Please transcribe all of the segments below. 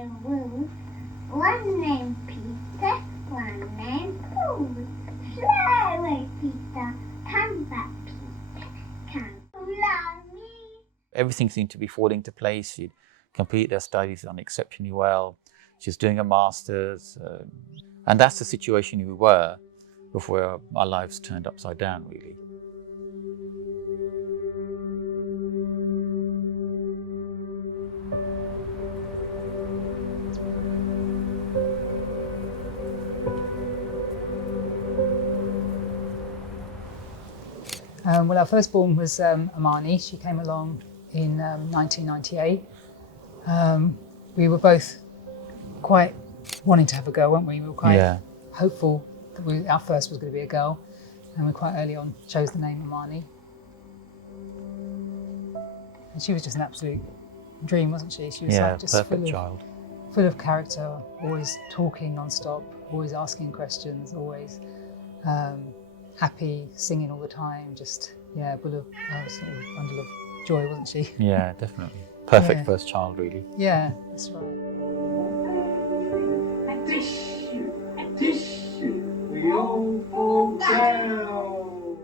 and Ruth, one named Peter, one named Paul. Fly away, Peter, come back, Peter, come fly me. Everything seemed to be falling into place. She'd completed her studies done exceptionally well. She was doing a master's. And that's the situation we were before our lives turned upside down, really. Well, our firstborn was Amani. She came along in 1998. We were both quite wanting to have a girl, weren't we? We were quite hopeful that our first was going to be a girl, and we quite early on chose the name Amani. And she was just an absolute dream, wasn't she? She was like just perfect child. Full of character, always talking non-stop, always asking questions, always happy, singing all the time, just full of sort of bundle of joy, wasn't she? Yeah, definitely. Perfect first child, really. Yeah, that's right. Tissue, we all fall down.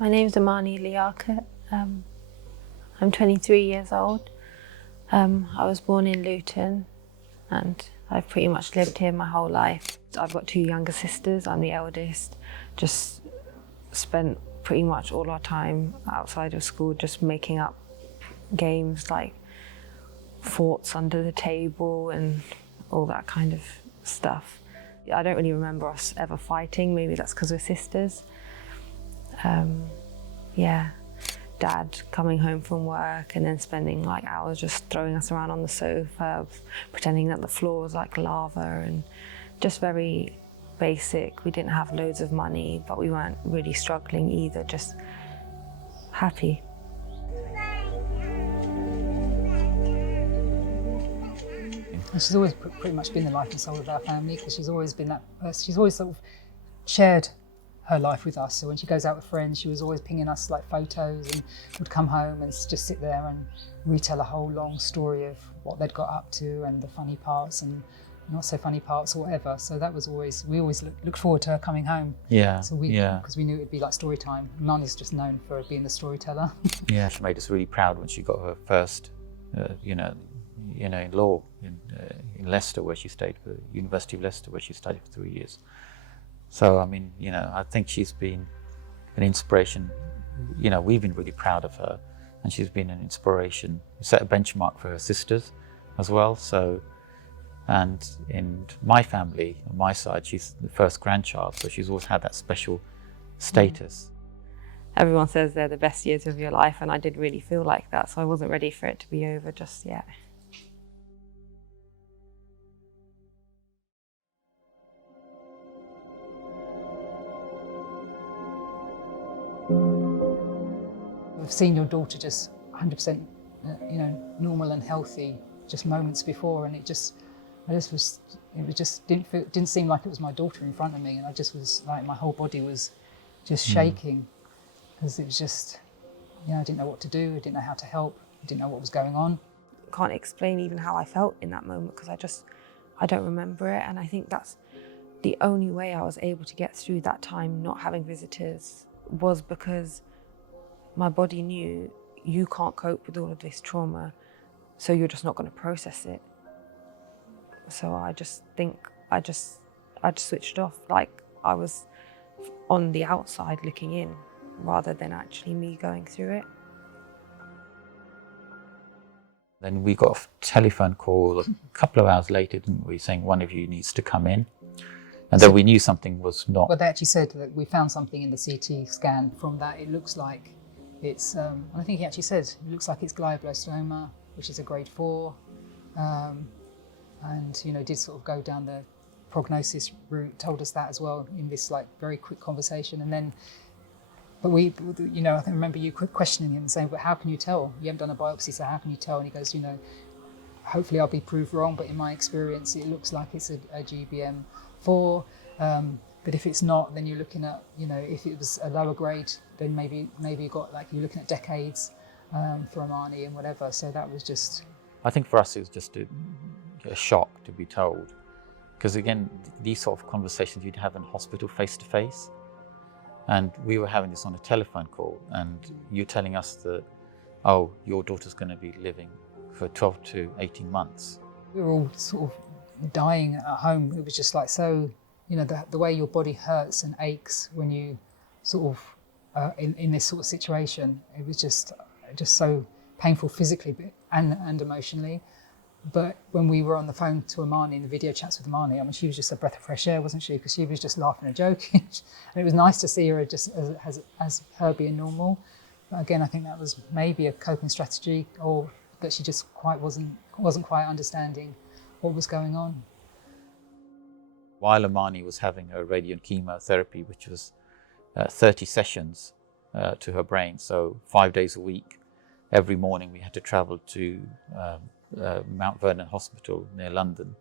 My name's Amani Liaquat. I'm 23 years old. I was born in Luton and I've pretty much lived here my whole life. I've got two younger sisters, I'm the eldest. Just spent pretty much all our time outside of school just making up games like forts under the table and all that kind of stuff. I don't really remember us ever fighting, maybe that's because we're sisters. Dad coming home from work and then spending like hours just throwing us around on the sofa, pretending that the floor was like lava, and just very basic. We didn't have loads of money, but we weren't really struggling either, just happy. And she's always pretty much been the life and soul of our family, because she's always been that person. She's always sort of shared her life with us. So when she goes out with friends, she was always pinging us like photos, and would come home and just sit there and retell a whole long story of what they'd got up to and the funny parts and not so funny parts or whatever. So that was always, we always looked forward to her coming home. Yeah. So because we knew it'd be like story time. Mani's just known for being the storyteller. Yeah, she made us really proud when she got her first, in law in Leicester, where she stayed for the University of Leicester, where she studied for 3 years. So, I mean, I think she's been an inspiration. We've been really proud of her, and she's been an inspiration, set a benchmark for her sisters as well. So, and in my family, on my side, she's the first grandchild, so she's always had that special status. Everyone says they're the best years of your life, and I did really feel like that, so I wasn't ready for it to be over just yet. I've seen your daughter just 100%, normal and healthy, just moments before, and it just didn't seem like it was my daughter in front of me, and I just was like, my whole body was just shaking, because it was just, I didn't know what to do, I didn't know how to help, I didn't know what was going on. I can't explain even how I felt in that moment, because I don't remember it, and I think that's the only way I was able to get through that time not having visitors, was because my body knew you can't cope with all of this trauma, so you're just not going to process it. So I just think I just switched off, like I was on the outside looking in rather than actually me going through it. Then we got a telephone call a couple of hours later, didn't we, saying one of you needs to come in. And then we knew something was not. Well, they actually said that we found something in the CT scan from that. It looks like it's, I think he actually said, it looks like it's glioblastoma, which is a grade 4. And, did sort of go down the prognosis route, told us that as well in this like very quick conversation. And then, but I think I remember you questioning him and saying, but how can you tell? You haven't done a biopsy, so how can you tell? And he goes, hopefully I'll be proved wrong, but in my experience, it looks like it's a GBM4. But if it's not, then you're looking at, you know, if it was a lower grade, then maybe you got like you're looking at decades for Amani and whatever. So that was just. I think for us it was just a shock to be told, because again, these sort of conversations you'd have in hospital face to face, and we were having this on a telephone call, and you're telling us that, oh, your daughter's going to be living for 12 to 18 months. We were all sort of dying at home. It was just like so, you know, the way your body hurts and aches when you sort of in this sort of situation. It was just so painful physically and emotionally. But when we were on the phone to Amani in the video chats with Amani, I mean, she was just a breath of fresh air, wasn't she? Because she was just laughing and joking. And it was nice to see her just as her being normal. But again, I think that was maybe a coping strategy, or that she just wasn't quite understanding what was going on. While Amani was having her radio and chemotherapy, which was 30 sessions to her brain, so 5 days a week, every morning we had to travel to Mount Vernon Hospital near London,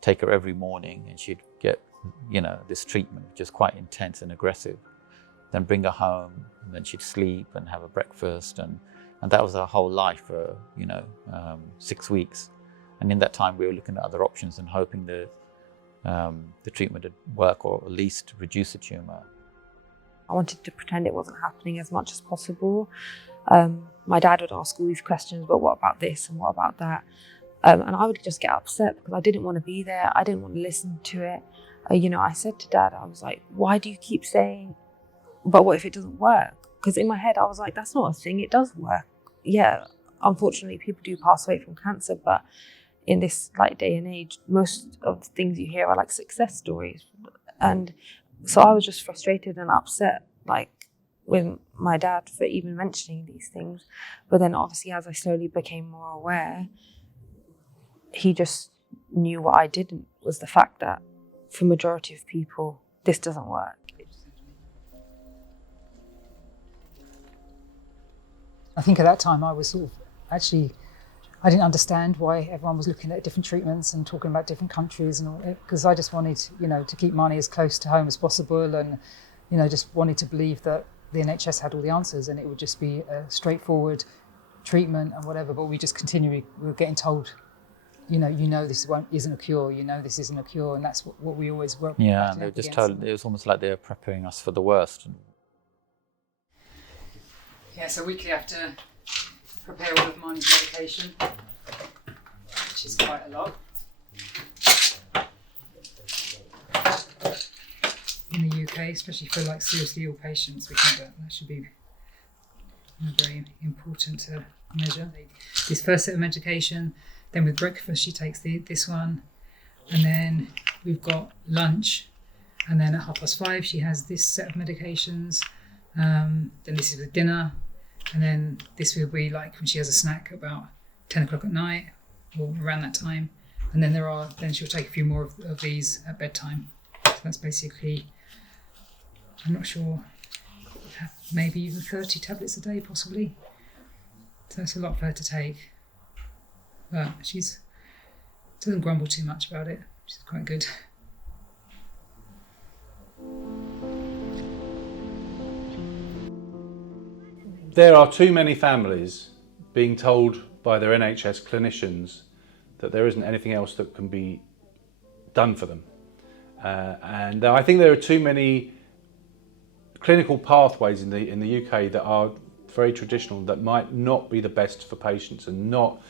take her every morning, and she'd get, you know, this treatment, which is quite intense and aggressive. Then bring her home, and then she'd sleep and have a breakfast, and that was her whole life for, 6 weeks. And in that time, we were looking at other options and hoping that the treatment would work, or at least reduce the tumour. I wanted to pretend it wasn't happening as much as possible. My dad would ask all these questions, but what about this and what about that? And I would just get upset because I didn't want to be there. I didn't want to listen to it. I said to Dad, I was like, why do you keep saying, but what if it doesn't work? Because in my head, I was like, that's not a thing. It does work. Yeah, unfortunately, people do pass away from cancer, but in this day and age, most of the things you hear are like success stories. And so I was just frustrated and upset, with my dad for even mentioning these things. But then obviously, as I slowly became more aware, he just knew what I didn't, was the fact that for majority of people, this doesn't work. I think at that time I was sort of I didn't understand why everyone was looking at different treatments and talking about different countries and all, because I just wanted, to keep Mani as close to home as possible, and, just wanted to believe that the NHS had all the answers and it would just be a straightforward treatment and whatever. But we were getting told, this isn't a cure, this isn't a cure, and that's what we always were. Yeah, they were just told, it was almost like they were preparing us for the worst. Yeah, so weekly I have to prepare all of Mani's medication, which is quite a lot. In the UK, especially for seriously ill patients, we think that should be very important to measure. This first set of medication, then with breakfast she takes this one, and then we've got lunch, and then at 5:30 she has this set of medications. Then this is with dinner, and then this will be when she has a snack about 10 o'clock at night or around that time, and then she'll take a few more of these at bedtime. So that's basically, I'm not sure, maybe even 30 tablets a day possibly. So it's a lot for her to take, but she doesn't grumble too much about it. She's quite good. There are too many families being told by their NHS clinicians that there isn't anything else that can be done for them. And I think there are too many clinical pathways in the UK that are very traditional, that might not be the best for patients and not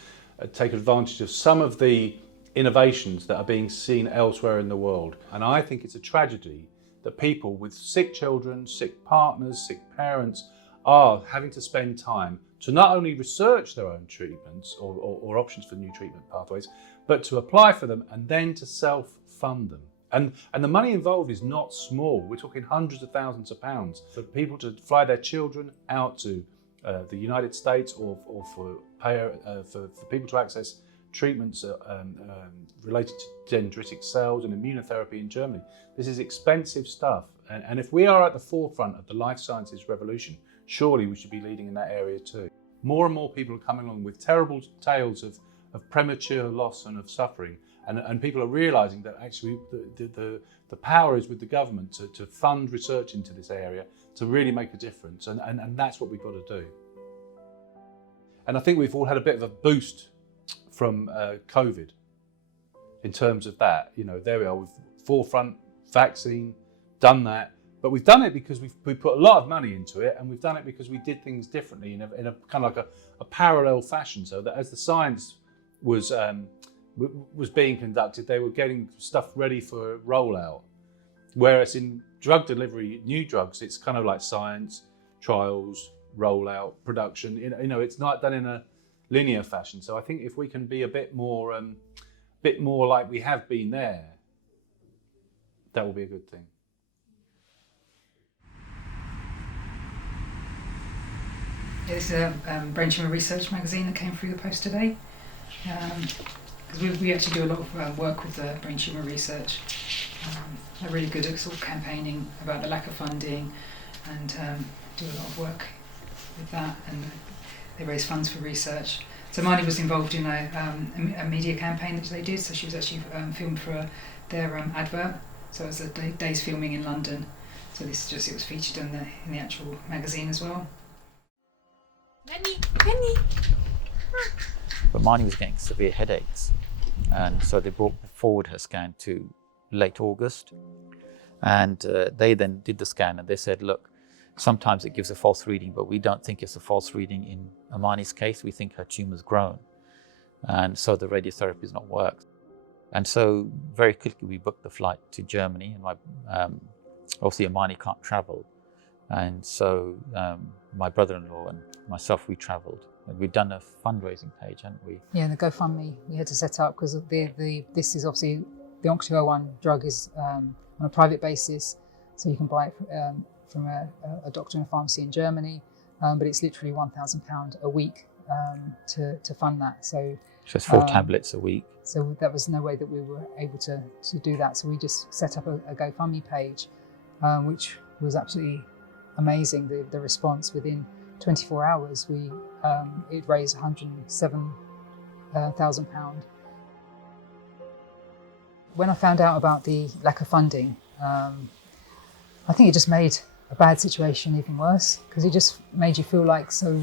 take advantage of some of the innovations that are being seen elsewhere in the world. And I think it's a tragedy that people with sick children, sick partners, sick parents are having to spend time to not only research their own treatments or options for new treatment pathways, but to apply for them and then to self-fund them. And the money involved is not small. We're talking hundreds of thousands of pounds for people to fly their children out to the United States, or for people to access treatments related to dendritic cells and immunotherapy in Germany. This is expensive stuff. And if we are at the forefront of the life sciences revolution, surely we should be leading in that area too. More and more people are coming along with terrible tales of premature loss and of suffering. And people are realising that actually the power is with the government to fund research into this area to really make a difference, and that's what we've got to do. And I think we've all had a bit of a boost from COVID in terms of that. You know, there we are with forefront vaccine, done that, but we've done it because we put a lot of money into it, and we've done it because we did things differently in a kind of like a parallel fashion, so that as the science was being conducted, they were getting stuff ready for rollout. Whereas in drug delivery, new drugs, it's kind of like science, trials, rollout, production. You know, it's not done in a linear fashion. So I think if we can be a bit more like we have been there, that will be a good thing. Yeah, this is a brain tumour research magazine that came through the post today. Because we actually do a lot of work with brain tumour research. They're really good at sort of campaigning about the lack of funding, and do a lot of work with that, and they raise funds for research. So Amani was involved in a media campaign that they did, so she was actually filmed for their advert. So it was a day's filming in London. So it was featured in the actual magazine as well. Penny. But Marnie was getting severe headaches, and so they brought forward her scan to late August, and they then did the scan, and they said, look, sometimes it gives a false reading, but we don't think it's a false reading in Amani's case. We think her tumour's grown, and so the radiotherapy has not worked. And so very quickly we booked the flight to Germany, and obviously Amani can't travel, and so my brother-in-law and myself, we travelled. And we'd done a fundraising page, hadn't we? Yeah, the GoFundMe we had to set up, because this is obviously the ONC201 drug is on a private basis, so you can buy it from a doctor in a pharmacy in Germany, but it's literally £1,000 a week to fund that. So it's 4 tablets a week. So that was no way that we were able to do that. So we just set up a GoFundMe page, which was absolutely amazing. The response within 24 hours, it raised £107,000. When I found out about the lack of funding, I think it just made a bad situation even worse, because it just made you feel like, so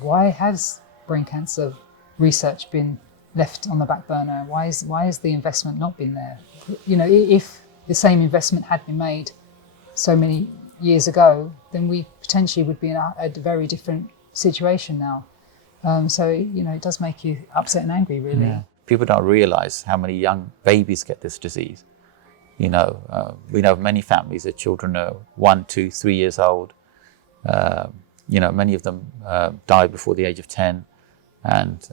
why has brain cancer research been left on the back burner? Why has the investment not been there? You know, if the same investment had been made so many years ago, then we potentially would be in a very different situation now. So, you know, it does make you upset and angry, really. Yeah. People don't realise how many young babies get this disease. You know, we know of many families that children are 1, 2, 3 years old. You know, many of them die before the age of 10, and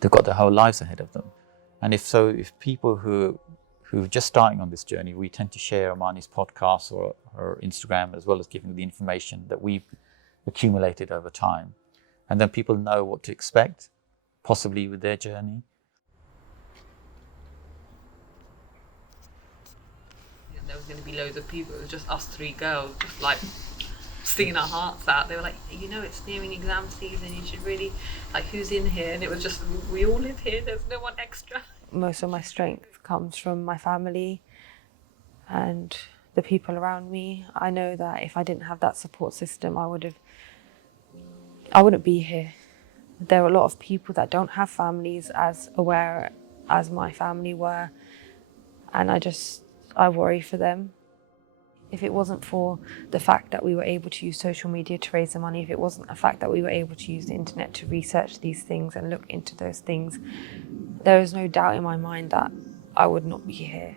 they've got their whole lives ahead of them. And if people who are just starting on this journey, we tend to share Amani's podcast or her Instagram, as well as giving the information that we've accumulated over time. And then people know what to expect, possibly with their journey. There was going to be loads of people. It was just us 3 girls, just like singing our hearts out. They were like, you know, it's nearing exam season, you should really, like, who's in here? And it was just, we all live here, there's no one extra. Most of my strength comes from my family and the people around me. I know that if I didn't have that support system, I wouldn't be here. There are a lot of people that don't have families as aware as my family were, and I worry for them. If it wasn't for the fact that we were able to use social media to raise the money, if it wasn't the fact that we were able to use the internet to research these things and look into those things, there is no doubt in my mind that I would not be here.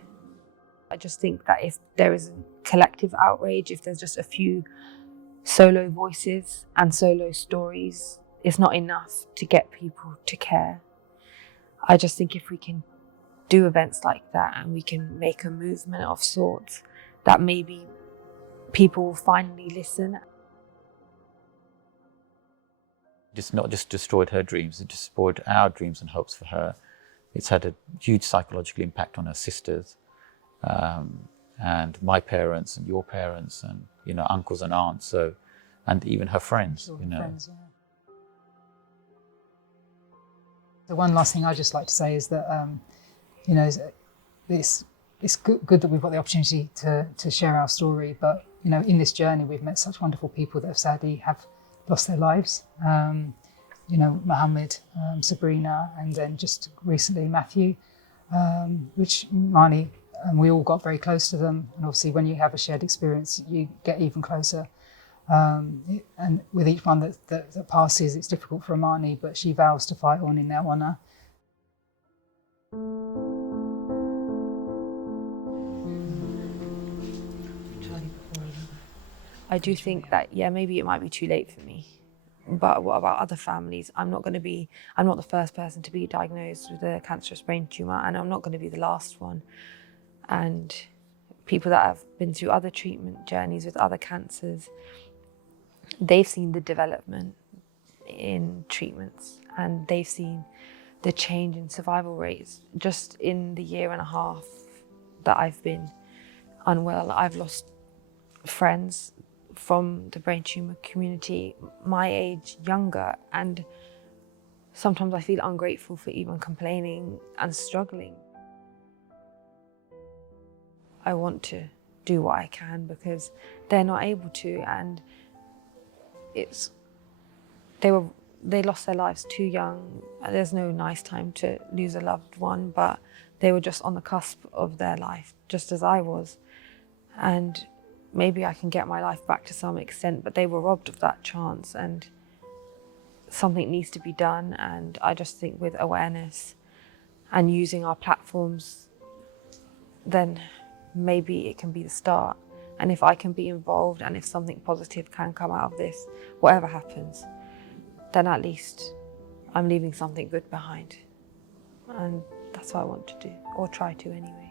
I just think that if there is a collective outrage, if there's just a few solo voices and solo stories, it's not enough to get people to care. I just think if we can do events like that and we can make a movement of sorts, that maybe people will finally listen. It's not just destroyed her dreams, it destroyed our dreams and hopes for her. It's had a huge psychological impact on her sisters, and my parents and your parents, and, you know, uncles and aunts, so, and even her friends, you know. Friends, yeah. The one last thing I'd just like to say is that you know, it's good that we've got the opportunity to share our story. But you know, in this journey, we've met such wonderful people that have sadly lost their lives. You know, Mohammed, Sabrina, and then just recently Matthew, which Mani, and we all got very close to them. And obviously, when you have a shared experience, you get even closer. And with each one that passes, it's difficult for Amani, but she vows to fight on in their honour. I do think that, yeah, maybe it might be too late for me. But what about other families? I'm not the first person to be diagnosed with a cancerous brain tumour, and I'm not going to be the last one. And people that have been through other treatment journeys with other cancers, they've seen the development in treatments, and they've seen the change in survival rates. Just in the year and a half that I've been unwell, I've lost friends from the brain tumour community, my age, younger, and sometimes I feel ungrateful for even complaining and struggling. I want to do what I can because they're not able to, and they lost their lives too young. There's no nice time to lose a loved one, but they were just on the cusp of their life, just as I was. And maybe I can get my life back to some extent, but they were robbed of that chance, and something needs to be done. And I just think with awareness and using our platforms, then maybe it can be the start. And if I can be involved, and if something positive can come out of this, whatever happens, then at least I'm leaving something good behind. And that's what I want to do, or try to anyway.